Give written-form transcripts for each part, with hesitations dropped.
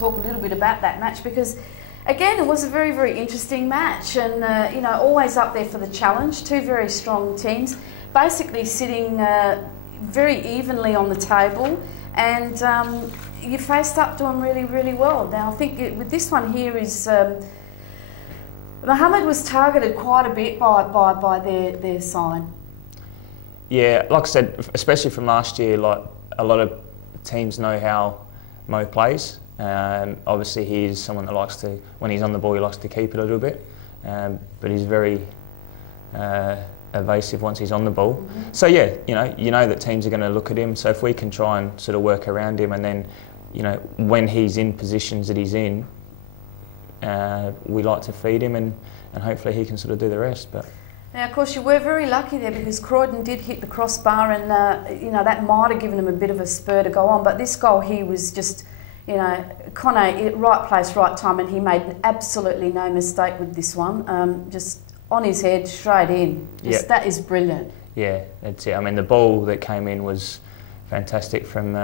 talk a little bit about that match because, again, it was a very, very interesting match and, always up there for the challenge. Two very strong teams, basically sitting very evenly on the table and you faced up to them really, really well. Now, I think with this one here is... Mohammed was targeted quite a bit by their side. Yeah, like I said, especially from last year, like a lot of teams know how Mo plays. Obviously, he is someone that likes to, when he's on the ball, he likes to keep it a little bit. But he's very evasive once he's on the ball. Mm-hmm. So yeah, you know that teams are going to look at him. So if we can try and sort of work around him, and then, when he's in positions that he's in, we like to feed him, and hopefully he can sort of do the rest. But now, of course, you were very lucky there because Croydon did hit the crossbar, and that might have given him a bit of a spur to go on. But this goal, he was just, Connor, right place, right time, and he made absolutely no mistake with this one. Just on his head, straight in. That is brilliant. Yeah, that's it. I mean, the ball that came in was fantastic from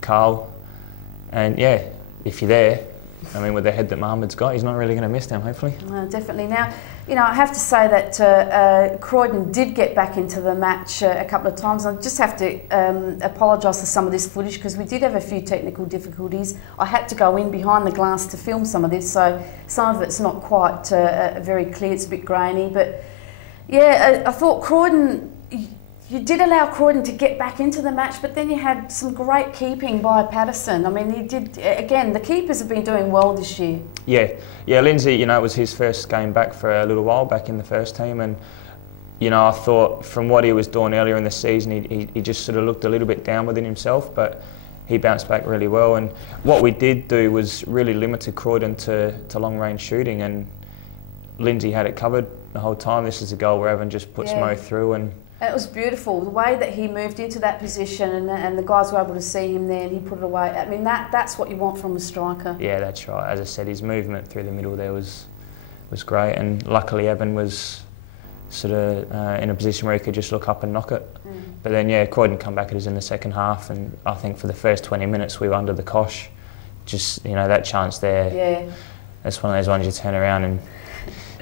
Carl, and yeah, if you're there. I mean, with the head that Mohammed's got, he's not really going to miss them, hopefully. Definitely. Now, I have to say that Croydon did get back into the match a couple of times. I just have to apologise for some of this footage because we did have a few technical difficulties. I had to go in behind the glass to film some of this, so some of it's not quite very clear. It's a bit grainy. But, yeah, I thought Croydon... You did allow Croydon to get back into the match, but then you had some great keeping by Patterson. I mean, he did, again, the keepers have been doing well this year. Yeah, Lindsay, it was his first game back for a little while, back in the first team, and, I thought from what he was doing earlier in the season, he just sort of looked a little bit down within himself, but he bounced back really well. And what we did do was really limited Croydon to long-range shooting, and Lindsay had it covered the whole time. This is a goal where Evan just puts Mo through, and it was beautiful, the way that he moved into that position and the guys were able to see him there and he put it away. I mean, that's what you want from a striker. Yeah, that's right. As I said, his movement through the middle there was great, and luckily Evan was sort of in a position where he could just look up and knock it. But then, Croydon come back at us in the second half, and I think for the first 20 minutes we were under the cosh. Just, that chance there, that's one of those ones you turn around and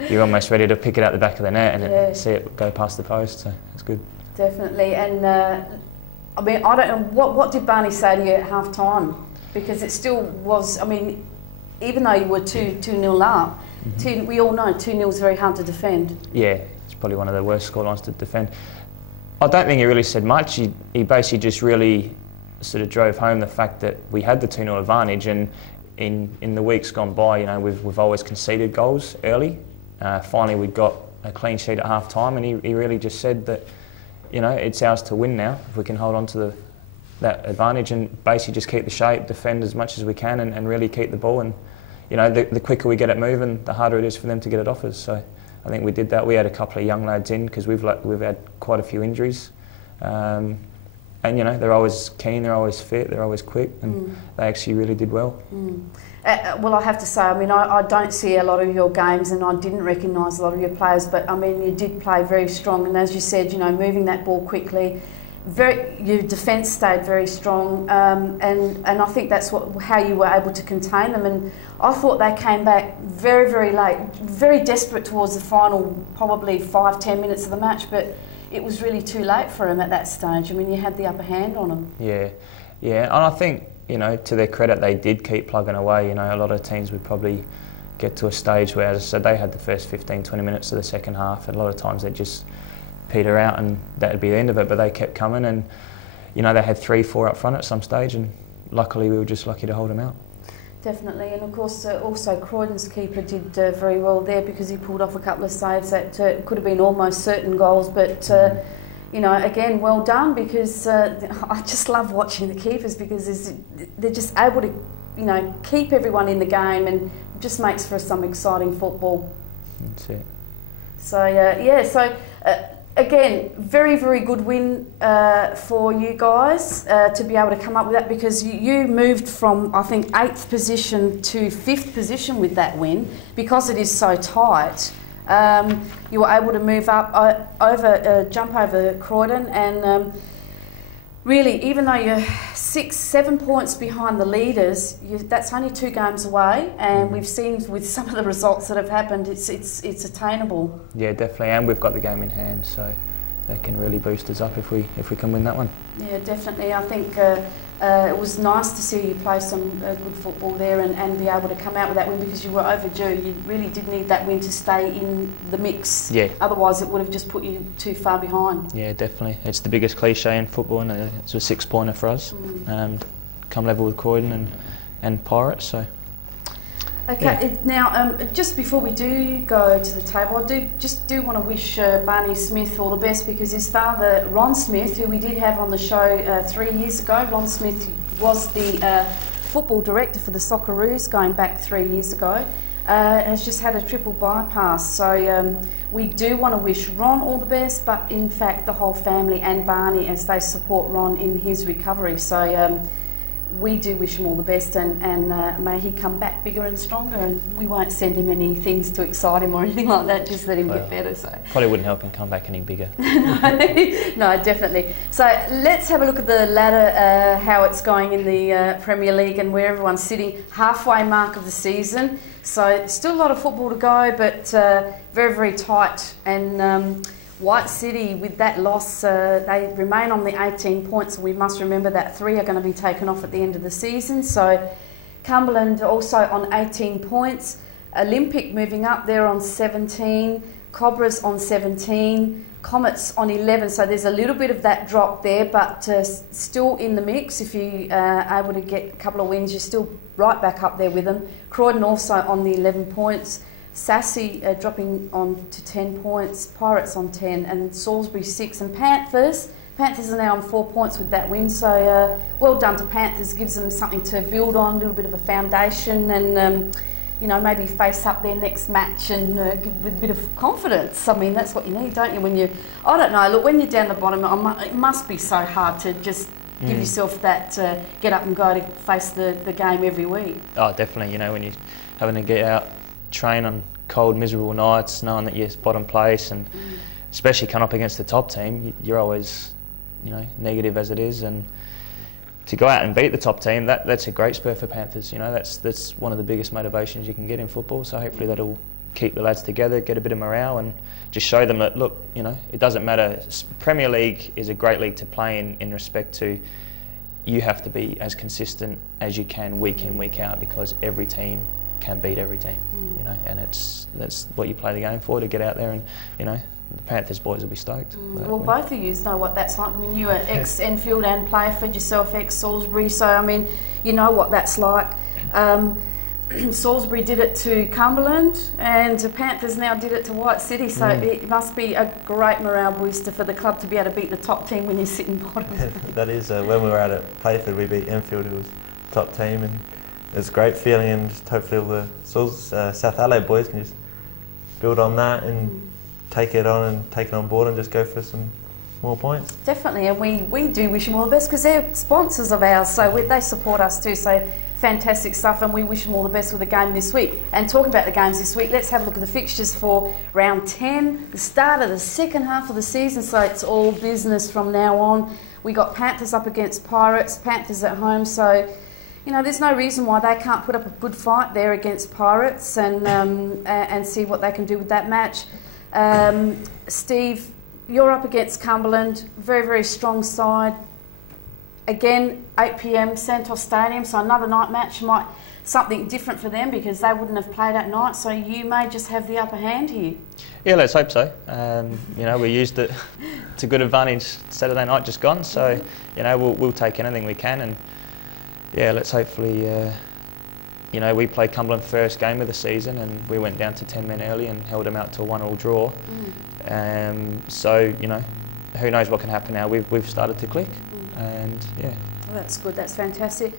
you're almost ready to pick it out the back of the net and see it go past the post, so it's good. Definitely, and I mean, I don't know, what did Barney say to you at half time? Because it still was, I mean, even though you were 2-0 up, we all know 2-0 is very hard to defend. Yeah, it's probably one of the worst scorelines to defend. I don't think he really said much. He basically just really sort of drove home the fact that we had the 2-0 advantage, and in the weeks gone by, we've always conceded goals early. Finally, we got a clean sheet at half time, and he really just said that, it's ours to win now if we can hold on to that advantage and basically just keep the shape, defend as much as we can, and really keep the ball. And the quicker we get it moving, the harder it is for them to get it off us. So I think we did that. We had a couple of young lads in because we've had quite a few injuries. And they're always keen, they're always fit, they're always quick, and they actually really did well. Well, I have to say, I mean, I don't see a lot of your games, and I didn't recognise a lot of your players, but I mean, you did play very strong, and as you said, moving that ball quickly, your defence stayed very strong, and I think that's how you were able to contain them. And I thought they came back very, very late, very desperate towards the final, probably 5-10 minutes of the match, but it was really too late for them at that stage. I mean, you had the upper hand on them. Yeah, and I think, to their credit, they did keep plugging away. A lot of teams would probably get to a stage where, as I said, they had the first 15-20 minutes of the second half, and a lot of times they'd just peter out and that would be the end of it, but they kept coming, and they had 3-4 up front at some stage, and luckily we were just lucky to hold them out. Definitely, and of course also Croydon's keeper did very well there because he pulled off a couple of saves that could have been almost certain goals, but again, well done, because I just love watching the keepers because they're just able to keep everyone in the game, and it just makes for some exciting football. That's it. So again, very, very good win for you guys to be able to come up with that, because you moved from, I think, 8th position to 5th position with that win because it is so tight. You were able to move up, jump over Croydon, and really, even though you're 6-7 points behind the leaders, that's only 2 games away, and we've seen with some of the results that have happened, it's attainable. Yeah, definitely, and we've got the game in hand, so that can really boost us up if we can win that one. Yeah, definitely. I think it was nice to see you play some good football there and be able to come out with that win, because you were overdue. You really did need that win to stay in the mix. Yeah. Otherwise, it would have just put you too far behind. Yeah, definitely. It's the biggest cliche in football, and it's a 6-pointer for us. Come level with Croydon and Pirates. So. Okay, now just before we do go to the table, I do want to wish Barney Smith all the best, because his father, Ron Smith, who we did have on the show 3 years ago, Ron Smith was the football director for the Socceroos going back 3 years ago, has just had a triple bypass. So we do want to wish Ron all the best, but in fact the whole family and Barney, as they support Ron in his recovery. So we do wish him all the best, and may he come back bigger and stronger, and we won't send him any things to excite him or anything like that, just let him get better. So probably wouldn't help him come back any bigger. No, definitely. So let's have a look at the ladder, how it's going in the Premier League and where everyone's sitting. Halfway mark of the season, so still a lot of football to go, but very, very tight. And White City, with that loss, they remain on the 18 points. We must remember that 3 are going to be taken off at the end of the season. So Cumberland also on 18 points. Olympic moving up, they're on 17. Cobras on 17. Comets on 11. So there's a little bit of that drop there, but still in the mix. If you are able to get a couple of wins, you're still right back up there with them. Croydon also on the 11 points. Sassy dropping on to 10 points, Pirates on 10, and Salisbury 6, and Panthers are now on 4 points with that win, so well done to Panthers. Gives them something to build on, a little bit of a foundation, and maybe face up their next match and with a bit of confidence. I mean, that's what you need, don't you? When I don't know, look, when you're down the bottom, it must be so hard to just give yourself that get up and go to face the game every week. Oh, definitely. When you're having to get out, train on cold, miserable nights, knowing that you're bottom place, and especially coming up against the top team, you're always, negative as it is, and to go out and beat the top team, that's a great spur for Panthers. That's one of the biggest motivations you can get in football. So hopefully that'll keep the lads together, get a bit of morale, and just show them that, look, it doesn't matter. Premier League is a great league to play in respect to you have to be as consistent as you can week in, week out, because every team can beat every team, and that's what you play the game for, to get out there, and the Panthers boys will be stoked. Well, both of you know what that's like. I mean, you were ex-Enfield and Playford yourself, ex-Salisbury, so I mean, you know what that's like. Salisbury did it to Cumberland, and the Panthers now did it to White City, so it must be a great morale booster for the club to be able to beat the top team when you're sitting bottom. That is, when we were out at Playford, we beat Enfield, who was the top team, and it's a great feeling, and just hopefully all the South Adelaide boys can just build on that and take it on board and just go for some more points. Definitely, and we do wish them all the best, because they're sponsors of ours, so they support us too, so fantastic stuff, and we wish them all the best with the game this week. And talking about the games this week, let's have a look at the fixtures for round 10, the start of the second half of the season, so it's all business from now on. We got Panthers up against Pirates, Panthers at home, so there's no reason why they can't put up a good fight there against Pirates and see what they can do with that match. Steve, you're up against Cumberland, very, very strong side. Again, 8 p.m, Santos Stadium, so another night match, something different for them, because they wouldn't have played at night, so you may just have the upper hand here. Yeah, let's hope so. We used it to good advantage Saturday night just gone, so we'll take anything we can, and yeah, let's hopefully, we played Cumberland first game of the season, and we went down to 10 men early and held them out to a 1-1 draw. So, who knows what can happen now. We've started to click, and yeah. Well, that's good, that's fantastic.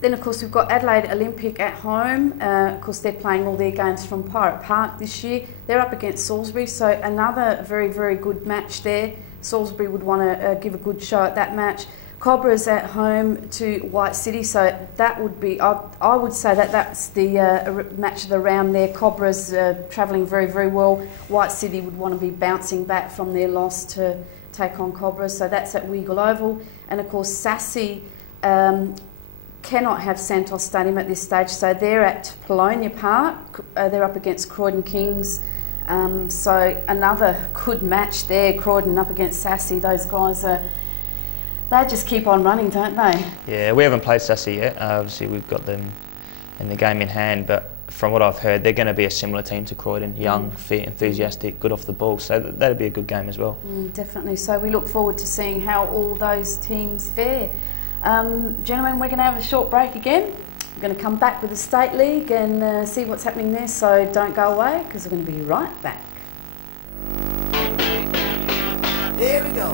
Then, of course, we've got Adelaide Olympic at home. Of course, they're playing all their games from Pirate Park this year. They're up against Salisbury, so another very, very good match there. Salisbury would want to give a good show at that match. Cobras at home to White City, so that would be, I would say that's the match of the round there. Cobras travelling very, very well. White City would want to be bouncing back from their loss to take on Cobras, so that's at Weagle Oval. And of course Sassy cannot have Santos Stadium at this stage, so they're at Polonia Park. They're up against Croydon Kings. So another good match there, Croydon up against Sassy. Those guys they just keep on running, don't they? Yeah, we haven't played Sassy yet. Obviously we've got them in the game in hand, but from what I've heard, they're going to be a similar team to Croydon. Young, fit, enthusiastic, good off the ball, so that'd be a good game as well. Definitely, so we look forward to seeing how all those teams fare. Gentlemen, we're going to have a short break again. We're going to come back with the State League and see what's happening there, so don't go away because we're going to be right back. Here we go.